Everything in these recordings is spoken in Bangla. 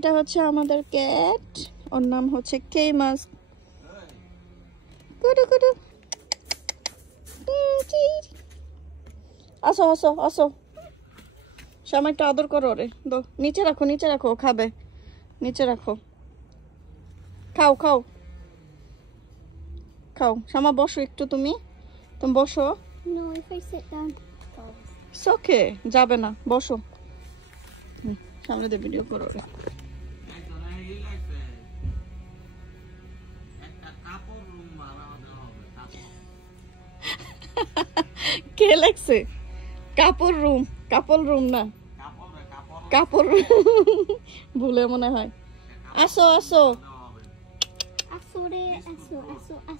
এটা হচ্ছে আমাদের ক্যাট, ওর নাম হচ্ছে কেমাস। কুডু কুডু, আসো আসো আসো, সময়টা আদর করো রে। দো, নিচে রাখো, নিচে রাখো, খাবে, নিচে রাখো। খাও খাও খাও। শ্যামা বসো একটু, তুমি তুমি বসো। No, if I sit down, it falls. It's okay, যাবে না, বসো। সামনে দিয়ে ভিডিও করো রে। কে লাগছে? কাপড় রুম, কাপড় রুম না, কাপড় ভুলে মনে হয়। আসো আসো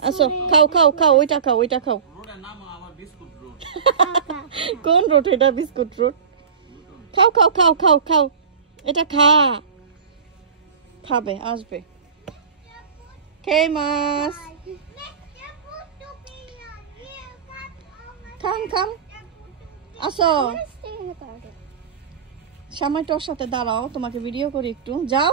আসো, খাও খাও খাও, ওইটা খাও, ওইটা খাও। কোন রোড এটা? Biscuit road. খাও খাও খাও খাও খাও, এটা খাবে, আসবে। কেমাস, খাম খাম, আসো। সময়টার সাথে দাঁড়াও, তোমাকে ভিডিও করি একটু, যাও।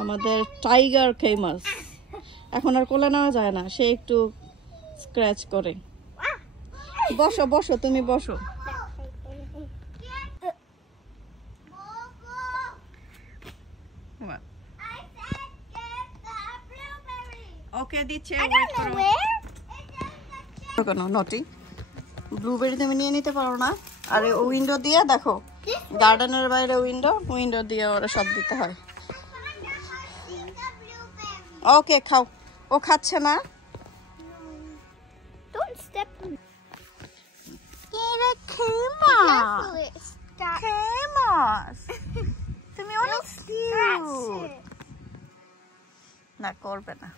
আমাদের টাইগার কেমাস এখন আর কোলে নেওয়া যায় না, সে একটু স্ক্র্যাচ করে। বসো বসো, তুমি বসো। ওকে দিচ্ছে, কেন নটি ব্লুবেরি তুমি নিয়ে নিতে পারো না? আরে উইন্ডো দিয়ে দেখো, গার্ডেনের বাইরে উইন্ডো দিয়ে ওরা সব দিতে হয়। ওকে খাও, ও খাচ্ছে না। Don't step on it. তুমি অনেক কিউট। না করবে না।